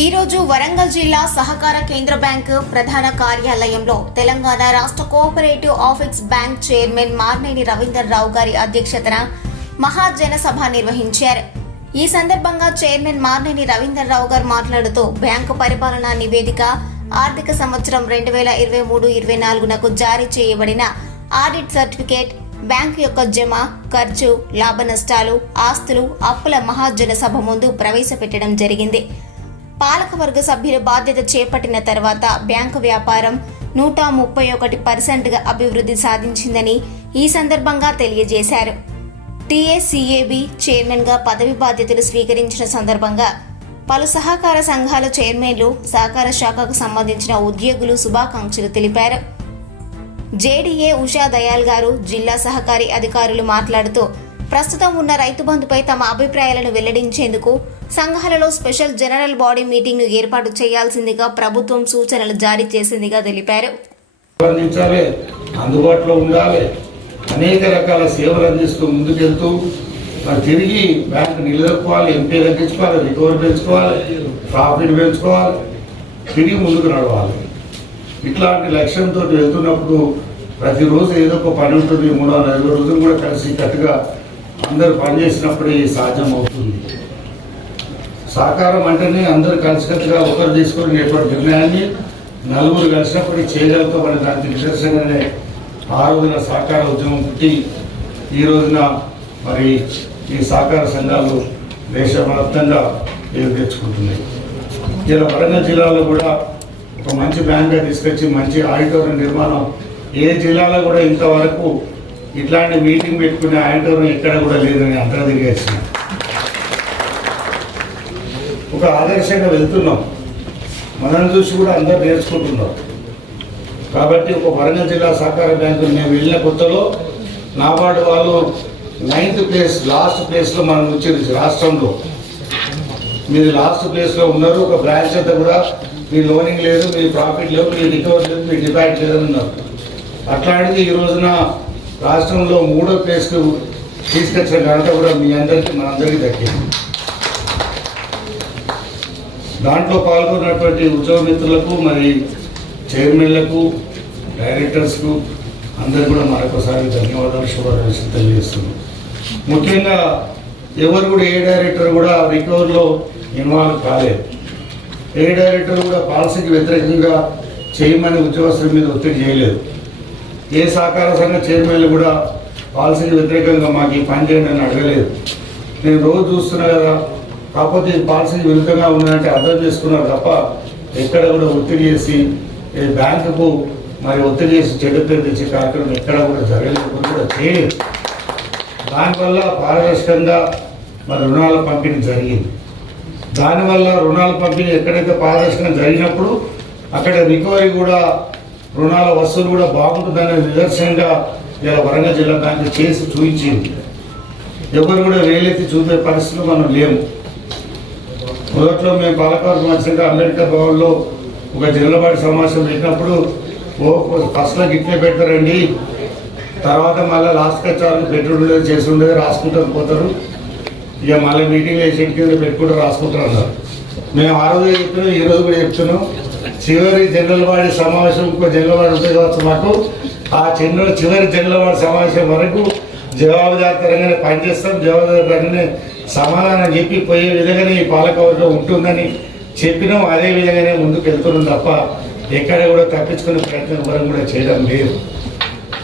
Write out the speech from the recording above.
ఈ రోజు వరంగల్ జిల్లా సహకార కేంద్ర బ్యాంకు ప్రధాన కార్యాలయంలో తెలంగాణ రాష్ట్ర cooperative office bank chairman Marneni Ravinder Rao గారి అధ్యక్షతన మహాజన సభ నిర్వహించారు. ఈ సందర్భంగా చైర్మన్ మార్నేని రవీందర్ రావు గారు మాట్లాడుతూ బ్యాంకు పరిపాలనా నివేదిక ఆర్థిక సంవత్సరం 2023-24 జారీ చేయబడిన ఆడిట్ సర్టిఫికేట్, బ్యాంకు యొక్క జమ, ఖర్చు, లాభ నష్టాలు, ఆస్తులు, అప్పుల మహాజన సభ ముందు ప్రవేశపెట్టడం జరిగింది. పాలకవర్గ సభ్యులు బాధ్యత చేపట్టిన తర్వాత బ్యాంకు వ్యాపారం 131% అభివృద్ధి సాధించిందని ఈ సందర్భంగా తెలియజేశారు. టీఏసీఏబీ చైర్మన్ గా పదవి బాధ్యతలు స్వీకరించిన సందర్భంగా పలు సహకార సంఘాల చైర్మన్లు, సహకార శాఖకు సంబంధించిన ఉద్యోగులు శుభాకాంక్షలు తెలిపారు. జేడీఏ ఉషా దయాల్ గారు, జిల్లా సహకారి అధికారులు మాట్లాడుతూ ప్రస్తుతం ఉన్న రైతు బంధుపై తమ అభిప్రాయాలను వెల్లడించేందుకు సంఘాలలో స్పెషల్ జనరల్ బాడీ మీటింగ్ ను ఏర్పాటు చేయాల్సిందిగా ప్రభుత్వం సూచనలు జారీ చేసిందిగా తెలిపారు. అందుబాటులో ఉండాలి, అనేక రకాల సేవలు అందిస్తూ ముందుకెళ్తూ తిరిగి బ్యాంకు నిలదొక్కోవాలి, ఎంపీ తగ్గించుకోవాలి, రికవరీ పెంచుకోవాలి, ప్రాఫిట్ పెంచుకోవాలి, తిరిగి ముందుకు నడవాలి. ఇట్లాంటి లక్ష్యంతో వెళ్తున్నప్పుడు ప్రతిరోజు ఏదో ఒక పని ఉంటుంది. 365 రోజులు కూడా కలిసి కట్టుగా అందరూ పనిచేసినప్పుడే సాధ్యం అవుతుంది. సహకారం అంటేనే అందరూ కలిసికట్టుగా ఒకరు తీసుకొని ఎటువంటి నిర్ణయాన్ని నలుగురు కలిసినప్పుడు చేయగలుగుతామని దానికి నిదర్శనంగానే ఆ రోజున సహకార ఉద్యమం పుట్టి ఈ రోజున మరి ఈ సహకార సంఘాలు దేశవ్యాప్తంగా పేరు తెచ్చుకుంటున్నాయి. ఇలా వరంగల్ జిల్లాలో కూడా ఒక మంచి బ్యాంక్గా తీసుకొచ్చి మంచి ఆడిటోరియం నిర్మాణం ఏ జిల్లాలో కూడా ఇంతవరకు ఇట్లాంటి మీటింగ్ పెట్టుకునే ఆడిటోరియం ఎక్కడ కూడా లేదని అంతగా తిరిగేసిన ఒక ఆదర్శంగా వెళ్తున్నాం. మనల్ని చూసి కూడా అందరూ నేర్చుకుంటున్నారు. కాబట్టి ఒక వరంగల్ జిల్లా సహకార బ్యాంకు మేము వెళ్ళిన కొత్తలో నాబార్డు వాళ్ళు 9th ప్లేస్, లాస్ట్ ప్లేస్లో మనం వచ్చేది రాష్ట్రంలో. మీరు లాస్ట్ ప్లేస్లో ఉన్నారు. ఒక బ్రాంచ్ అంతా కూడా మీ లోనింగ్ లేదు, మీ ప్రాఫిట్ లేదు, మీ రికవరీ లేదు, మీ డిపాజిట్ లేదని ఉన్నారు. అట్లాంటిది ఈ రోజున రాష్ట్రంలో 3వ ప్లేస్కు తీసుకొచ్చిన ఘనత కూడా మీ అందరికీ మనందరికీ దక్కింది. దాంట్లో పాల్గొన్నటువంటి ఉద్యోగ మిత్రులకు, మరి చైర్మన్లకు, డైరెక్టర్స్కు అందరూ కూడా మరొకసారి ధన్యవాదాలు, శుభాకాంక్షలు తెలియజేస్తున్నాం. ముఖ్యంగా ఎవరు కూడా ఏ డైరెక్టర్ కూడా రికవరీలో ఇన్వాల్వ్ కాలేదు. ఏ డైరెక్టర్ కూడా పాలసీకి వ్యతిరేకంగా చేయమని ఉద్యోగస్తుల మీద ఒత్తిడి చేయలేదు. ఏ సహకార సంఘ చైర్మన్లు కూడా పాలసీకి వ్యతిరేకంగా మాకు ఈ పని చేయండి అని అడగలేదు. నేను రోజు చూస్తున్నా కదా, కాకపోతే ఈ పాలసీకి విరుద్ధంగా ఉందంటే అర్థం చేసుకున్నారు తప్ప ఎక్కడ కూడా ఒత్తిడి చేసి బ్యాంకుకు మరి ఒత్తిడి చేసి చెడ్డ పేరు తెచ్చే కార్యక్రమం ఎక్కడ కూడా జరగలేదు, కూడా చేయలేదు. దానివల్ల పారదర్శకంగా మరి రుణాల పంపిణీ జరిగింది. దానివల్ల రుణాల పంపిణీ ఎక్కడైతే పారదర్శకంగా జరిగినప్పుడు అక్కడ రికవరీ కూడా, రుణాల వసూలు కూడా బాగుంటుందనే నిదర్శనంగా ఇలా వరంగల్ జిల్లా బ్యాంకు చేసి చూపించింది. ఎవరు కూడా వేలెత్తి చూపే పరిస్థితులు మనం లేము. మొదట్లో మేము పాలకవర్గం వచ్చాక అంబేద్కర్ భవన్లో ఒక జిల్లాబాడి సమావేశం పెట్టినప్పుడు ఫస్ట్లో గిట్లే పెడతారండి, తర్వాత మళ్ళీ లాస్ట్ వచ్చారు పెట్టుడు చేసి ఉండేది రాసుకుంటారు పోతారు, ఇక మళ్ళీ మీటింగ్ వేసి కింద పెట్టుకుంటూ రాసుకుంటారు అన్నారు. మేము ఆ రోజు చెప్తున్నాం, ఈ రోజు కూడా చెప్తున్నాం. చివరి జనరల్ బాడీ సమావేశం, ఇంకో జనరల్ బాడీ ఉంటుంది కావచ్చు మాకు. ఆ చివరి జనరల్ బాడీ సమావేశం వరకు జవాబుదారితరంగానే పనిచేస్తాం, జవాబుదారితరంగానే సమాధానం చెప్పి పోయే విధంగానే ఈ పాలకవర్గం ఉంటుందని చెప్పినాం. అదే విధంగానే ముందుకు వెళ్తున్నాం తప్ప ఎక్కడ కూడా తప్పించుకునే ప్రయత్నం ఎవరం కూడా చేయడం లేదు.